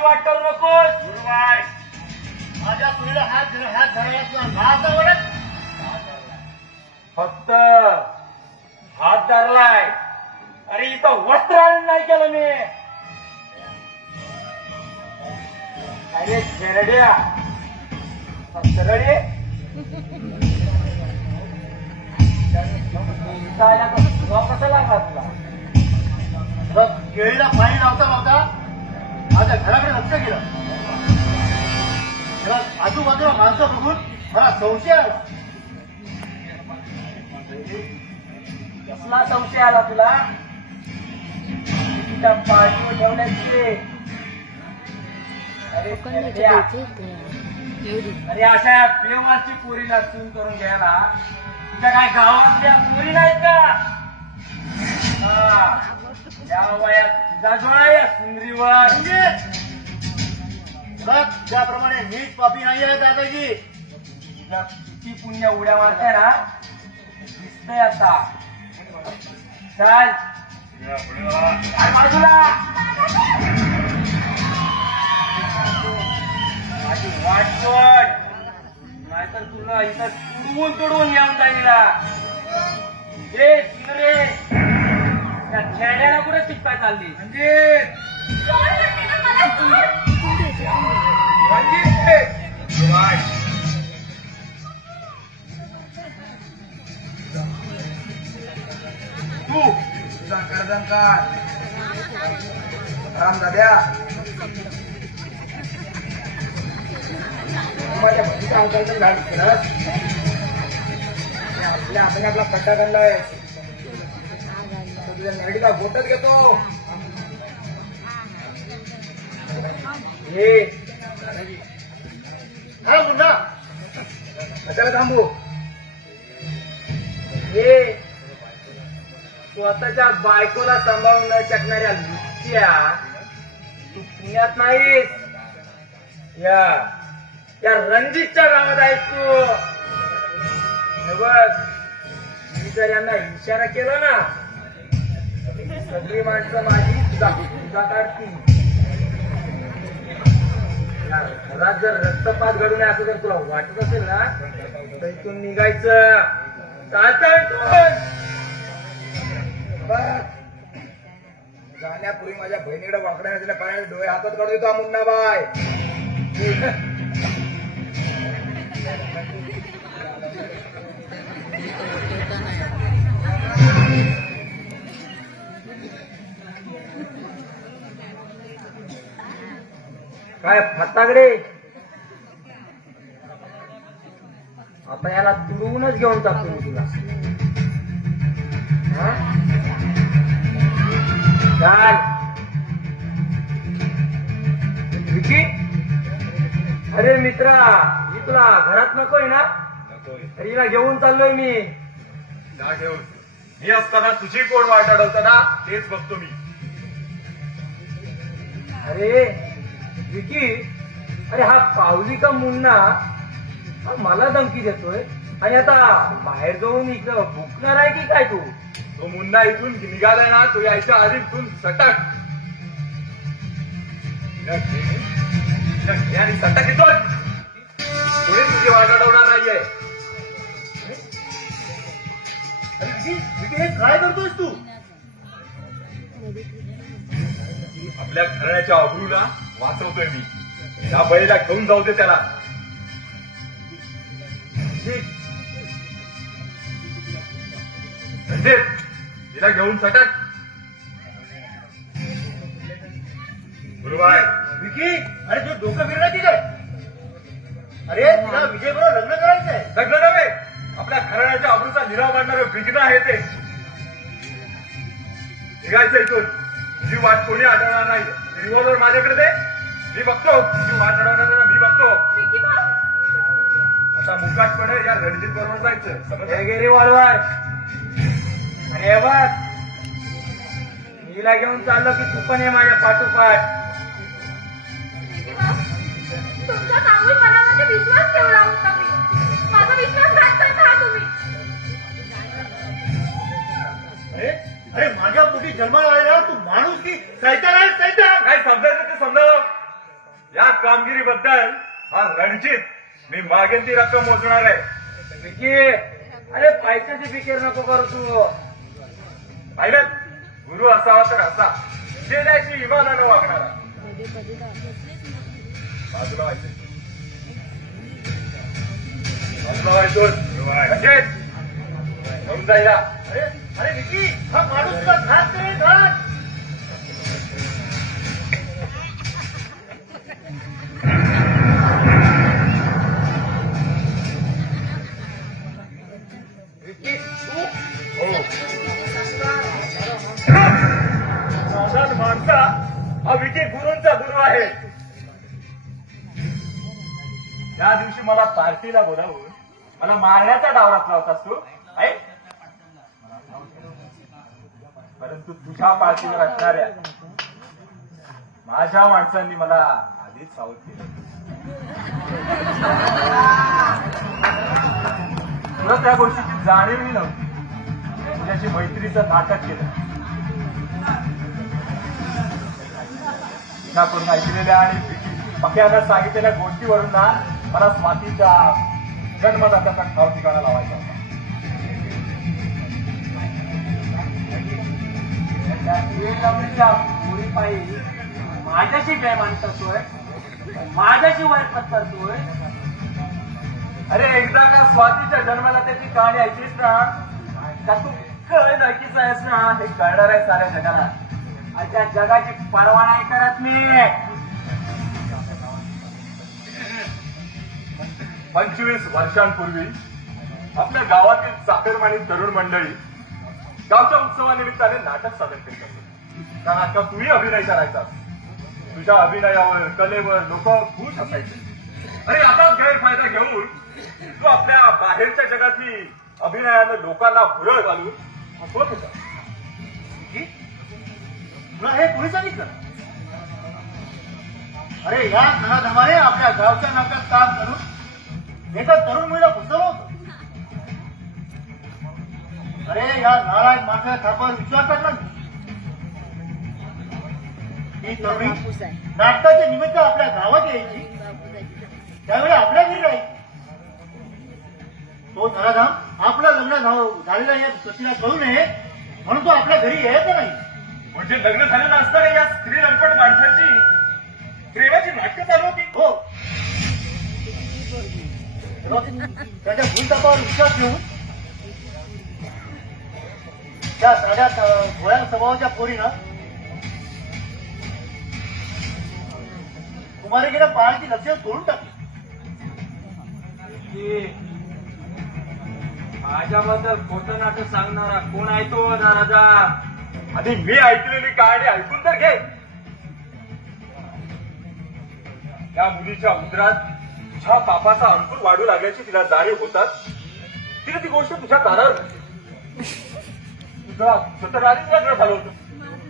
वाटची वाट करू नकोस. गुरुबाई माझ्या पुढे हात धरायला तुला लाज आवडत. फक्त हात धरलाय. अरे इथं वस्त्र नाही केलं मी. अरे खेरड्या सरडे कसा लागला तुला. केळीला पाणी लावता लावता माझ्या घराकडे लक्ष गेलं. तेव्हा आजूबाजूला माणसं बघून मला संशय आला. कसला संशय आला तुला. तिच्या पाठीवर ठेवण्याची. अरे अशा प्रेमाची पोरीला सून करून घ्यायला तुझ्या काय गावातल्या पोरी नाहीत का. त्या वयात जाजोळा या सुंदरीवर. त्याप्रमाणे नीट पापी नाही आहे दादाजी. तुझ्या किती पुण्य उड्या मारताय ना दिसतंय आता. चल बाजूला. माझी वाट सोड नाहीतर तुला इथं तुडवून येऊन जाईला. हे सुंदरे त्या खेड्याला कुठे चिपकाय चालली. म्हणजे तू तुझा कर्दनकार राम दाद्या माझ्या भक्तीचा अंकर्षण झाली खरंच. आपल्या आपण आपला पट्टा काढलाय. तुझ्या नरडीला बोटच घेतो. हे हा मुन्ना कशाला थांबू. हे स्वतःच्या बायकोला सांभाळून न शकणाऱ्या लुच्च्या तू पुण्यात नाहीस. या रणजितच्या गावात आहेस तू. बघ मी जर यांना इशारा केला ना सगळी माणसं माझी तुझा काढतील. घरात जर रक्तपात घडू नये असं जर तुला वाटत असेल ना तर इथून निघायचं. जाण्यापूर्वी माझ्या बहिणीकडे वाकड्या नसलेल्या पाण्याचे डोळे हातात काढू देतो मुन्नाबाई. काय फतागडे आता याला तुडवूनच घेऊन टाकतो मी तुला. चाल विकी. अरे मित्रा ही तुला घरात नकोय ना. अरे हिला घेऊन चाललोय मी. ना घेऊन मी असताना तुझी कोण वाट अडवताना तेच बघतो मी. अरे विकी अरे हा पावली का मुन्ना हा मला धमकी देतोय आणि आता बाहेर जाऊन इथं भुकणार आहे की काय तू. तो मुन्ना इथून निघालाय ना तो यायच्या आधी इथून सटक. आणि सटक येतो थोडी तुझी वाट अडवणार नाहीये. काय करतोस तू. आपल्या घराण्याच्या अब्रूला वाचवतोय मी. या बळीला घेऊन जाऊ दे त्याला. तिला घेऊन सटक. गुरुबाई विकी अरे तू डोकं फिरणार तिथे. अरे तुला विजय बरोबर लग्न करायचंय. लग्न नव्हे आपल्या घराण्याच्या अब्रूचा निराव काढणारं विघ्न आहे ते. निघायचं इथून. तुझी वाट कोणी अडवणार नाही. रिव्हॉल्वर माझ्याकडे दे मी बघतो. तुझी वाट अडवणार मी बघतो. आता मुकाटपणे या रणजित बरोबर जायचं. रिव्हॉल्वर अरे बघ हिला घेऊन चाललो की तू पण ये माझ्या पाठोपाठ. तुमच्या चांगलीपणामध्ये विश्वास ठेवला होता मी. माझा विश्वास घातला का तुम्ही. अरे माझ्या पोटी जन्माला आलेला तू माणूस की सैतान आहे. सैतान काय समजायचं ते समजावं. या कामगिरीबद्दल हा रणजित मी मागेन ती रक्कम मोजणार आहे. विकी, अरे पैशाची फिकीर नको करू तू. पाहिलं, गुरु असावा तर असा देण्याची इमानानं वागणारा. बाजूला व्हायचं. बाजूला व्हायचं. घेऊन जाईला. अरे विकी, हा माणूस का घात करे घात. विकी, तू साधारण माणसा हा विकी गुरूंचा गुरु आहे. त्या दिवशी मला पार्टीला बोलावून मला मारण्याचा डाव रचला होतास तू आहे. परंतु तुझ्या पार्टीवर असणाऱ्या माझ्या माणसांनी मला आधीच सावध केलं. तुला त्या गोष्टीची जाणीवही नव्हती. तुझ्याशी मैत्रीचं नाटक केलं. तुझ्याकडून ऐकलेल्या आणि पक्यानं सांगितलेल्या गोष्टीवरून ना मला स्वातीचा जन्मदात्याचा ठाव ठिकाणा लावायचा होता. मुलीपायी माझ्याशी बेमान करतोय, माझ्याशी वाईट करतोय. अरे एकदा का स्वातीच्या जन्माला त्याची कहाणी ऐकलीस ना का तू कळ नक्कीच आहेस ना हे कळणार आहे साऱ्या जगाला. त्या जगाची पर्वा नाही करत मी. 25 वर्षांपूर्वी आपल्या गावातील चाकरमानी तरुण मंडळी गावच्या उत्सवानिमित्ताने नाटक सादर करीत असत. त्या नाटकात तूही अभिनय करायचा. तुझ्या अभिनयावर कलेवर लोक खुश असायचे. अरे आता गैरफायदा घेऊन तू आपल्या बाहेरच्या जगातली अभिनयानं लोकांना भुरळ घालून हसवत होता. तुला हे कोणी सांगितलं? अरे या धनाधमाने आपल्या गावच्या नाटकात काम करून एका तरुण मुलीला फसवलं होतं. अरे या नारायण माणसाच्या थापावर विश्वास टाकला. ही तरुणी नाटकाच्या निमित्त आपल्या गावात यायची, त्यावेळी आपल्या घरी राहायची. तो नराधाम आपलं लग्न झालेला या सतीला कळू नये म्हणून तो आपल्या घरी यायचा नाही. म्हणजे लग्न झालेलं असताना या स्त्री रंगपट माणसाची प्रेमाची नाटकं चालू होती. हो, त्याच्या भूलतापावर विश्वास ठेवून त्या साध्या भोळ्या स्वभावाच्या पोरीनं कुमारिकेला पाण्याची लक्ष सोडून टाकली. माझ्याबद्दल खोटं नाटक सांगणारा कोण आहे तो राजा? आणि मी ऐकलेली कहाणी ऐकून तर घे. त्या मुलीच्या उदरात तुझ्या पापाचा अंकुर वाढू लागल्याची तिला जाणीव होतात. तिने ती गोष्ट तुझ्या कानावर तुझा सतरारीच लग्न झालं होतं.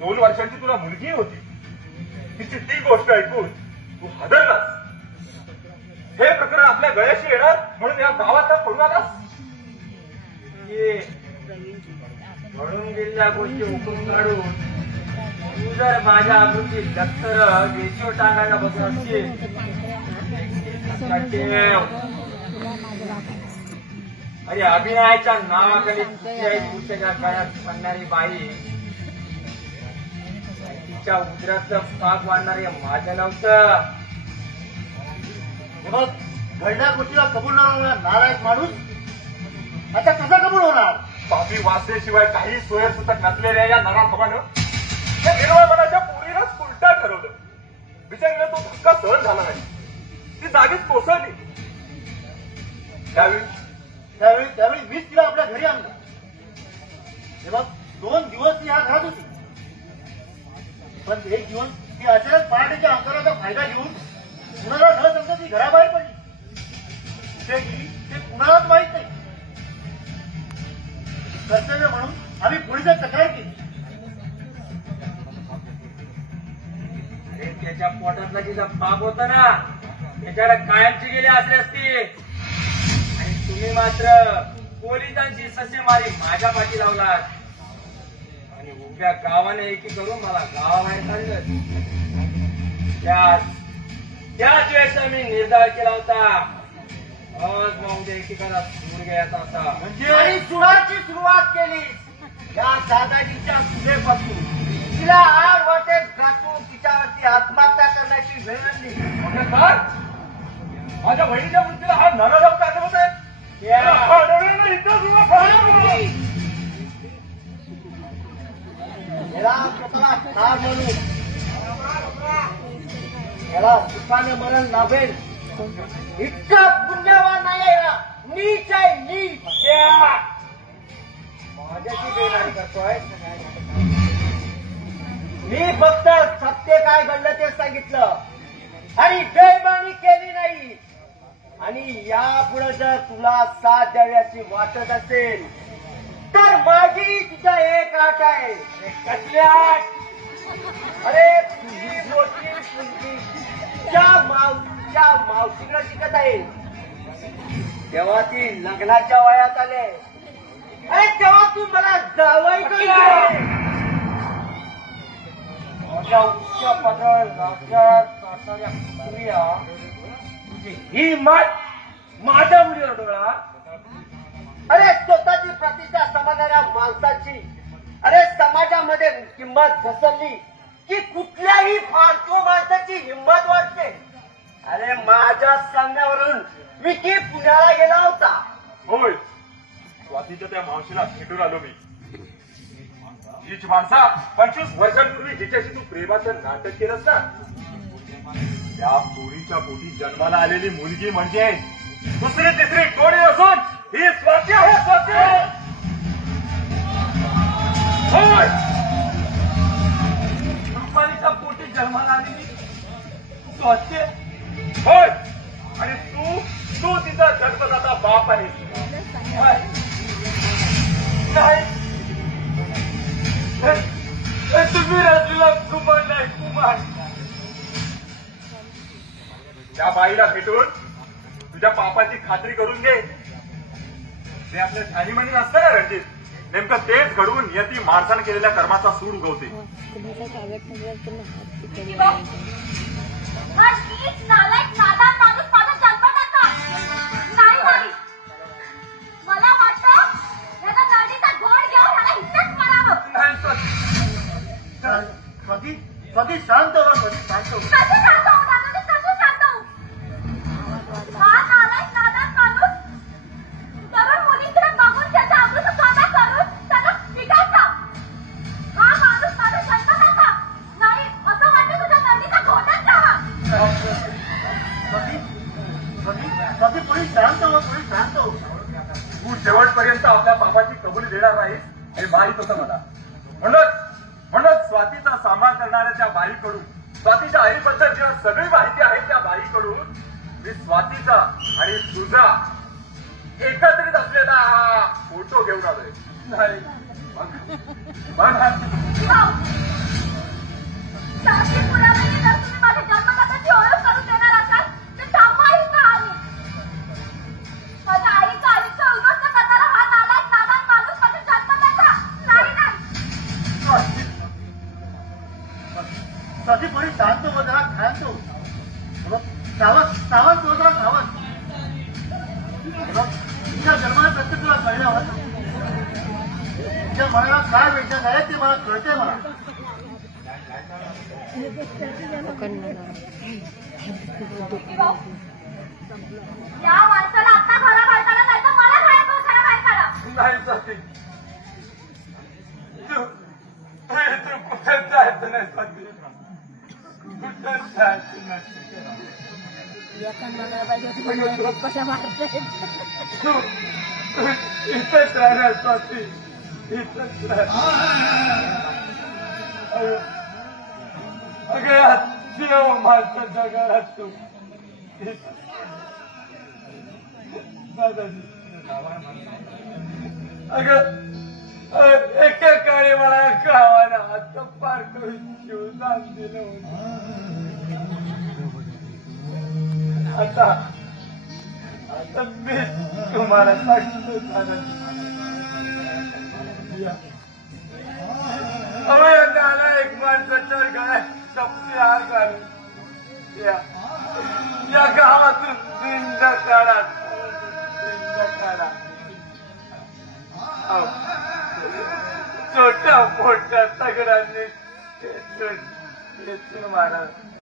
2 वर्षांची तुला मुलगी होती. तिची ती गोष्ट ऐकून तू हादरलास. हे प्रकरण आपल्या गळ्याशी येणार म्हणून या गावात पडून आलास. म्हणून दिलेल्या गोष्टी हुकूम काढून तू जर माझ्या आकृती दत्तर वेशीवर टांगायला बसत असतील अरे अभिनयाच्या नावाखाली कुठल्याही पुरुषाच्या गळ्यात पडणारी बाई तिच्या उदराचं पाक वाढणारे माझं नव्हतं. मग घडल्या गोष्टीला कबूल न होणार नारायण माणूस आता कसा कबूल होणार? पापी वाचल्याशिवाय काही सोयरसुतक नसलेल्या या नराधमानं या निर्मळ मनाच्या पोरीलाच उलटा ठरवलं. बिचारीला तो धक्का सहन झाला नाही. ती जागीच कोसळली. त्यावेळी मीच तिला आपल्या घरी आणलं. तेव्हा 2 दिवस ती ह्या घरात होती. पण एक दिवस ती अचानक पहाटेच्या अंतराचा फायदा घेऊन कुणाला न सांगता ती घराबाहेर पडली. कुठे गेली ते कुणालाच माहीत नाही. कर्तव्य म्हणून आम्ही पोलिसात तक्रार केली. त्याच्या पोटातला तिचा पाप होता ना त्याच्याकडे कायमची गेली असली असती. आणि तुम्ही मात्र पोलिसांची ससेमारी माझ्या पाठी लावलात आणि उभ्या गावाने एकी करून मला गावाबाहेर काढलं. त्याच वेळेस मी निर्धार केला होता आज मग एकेकाला सूर घ्यायचा होता. म्हणजे आणि सुराची सुरुवात केली या दादाजीच्या सुनेपासून. तिला आड वाटेत घातून तिच्यावरती आत्महत्या करण्याची वेळ आणली. म्हणजे काय माझ्या बहिणीच्या मृत्यूला हा नरळक टाकत होते. याला स्वतःला ठार म्हणून याला सुखाने मरण लाभेल इतका पुण्यवान नाही आहे याला. नीच आहे नीच. माझ्याशी बेनारी करतोय. मी फक्त सत्य काय घडलं ते सांगितलं आणि बेईमानी केली नाही. आणि यापुढे जर तुला साथ द्याव्याची वाटत असेल तर माझी तुझा एक आठ आहे. कसली आठ? अरे तुझी मोठी मुलगी ज्या मावशीकडे शिकत आहे तेव्हा ती लग्नाच्या वयात आले. अरे तेव्हा तू मला जावई करून माझ्या उच्च पदर नाचणाऱ्या स्त्रिया तुझी ही मत माझ्या मुलीवर डोळा. अरे स्वतःची प्रतिष्ठा समजणाऱ्या माणसाची अरे समाजामध्ये किंमत घसरली की कुठल्याही फालतू माणसाची हिंमत वाटते. अरे माझ्या सांगण्यावरून विकी पुण्याला गेला होता. होय स्वातीच्या त्या मावशीला भेटून आलो मी. हीच माणसा 25 वर्षांपूर्वी जिच्याशी तू प्रेमाचं नाटक केलंस ना त्या पोरीच्या पोटी जन्माला आलेली मुलगी म्हणजे दुसरी तिसरी कोणी असून ही स्वाती आहे. स्वाती होय रुपालीच्या पोटी जन्माला आलेली स्वाती होय आणि तू तिचा जन्मदाता बाप आहे. नाही तुम्ही राजूला कुमार नाही कुमार. त्या बाईला भेटून तुझ्या पापाची खात्री करून घे. ते आपल्या ध्यानी म्हणून असतं ना रणजित नेमकं तेच घडवून यती माणसाने केलेल्या कर्माचा सूड उगवते. हा नीच नालायक नादान माणूस माझा जन्मदाता नाही मारी. मला वाटतं ह्याला नदीचा घोड घेऊन ह्याला इथेच मारावं. कधी कधी शांत हो कधी शांत हो. कसं सांगतो दादाजी कसं सांगतो. हा नालायक नादान माणूस तरुण मुलींकडे बघून त्याचा अमृत पाना करून त्याला पिटायचा. हा माणूस माझा जन्मदाता नाही असं वाटतं तुझ्या नदीचा घोटच जावा. कधी कधी कधी पुढे शांत हो पुढे शांत हो. तू शेवटपर्यंत आपल्या पापाची कबुली देणार नाहीस हे माहीत होतं मला. म्हणून स्वातीचा सांभाळ करणाऱ्या त्या बाईकडून स्वातीच्या आईबद्दल जेव्हा सगळी माहिती आहे त्या बाईकडून मी स्वातीचा आणि तुझा एकत्रित असलेला हा फोटो घेऊन आलोय. नाही साक्षी पुराव्याने जर तुम्ही माझ्या जन्मदात्याची ओळख करून देणार असाल तर थांबा इथं आली. माझ्या आईचं आयुष्य उद्ध्वस्त करणारा हा नालायक नादान माणूस माझ्या जन्मदाता नाही नाही. कधी पुढे शांत हो जरा शांत हो. सावध सावध हो जरा सावध. तुझ्या जन्माला प्रत्येक तुला कळल्यावर तुझ्या मनाला काय वेदना आहे ते मला कळते. मला या माणसाला आता घराबाहेर काढा नाही तर मला घरातून घराबाहेर काढा. नाही स्वाती तू कुठेच जायचं नाही स्वाती कुठेच जायचं नाही. तू इथंच राहणार स्वाती इथंच राहणार. अगं देव माणसाच्या घरात तू दादाजी अगं एका काळी मला गावाला हात पार करून शिवदान दिलं होतं. आता मी तुम्हाला सांगतो दादाजी नाला एक माणसाच्या गळ्यात शब्दी हार घालून या गावातून पिंड काढा छोट्या मोठ्या तगडांनी मारा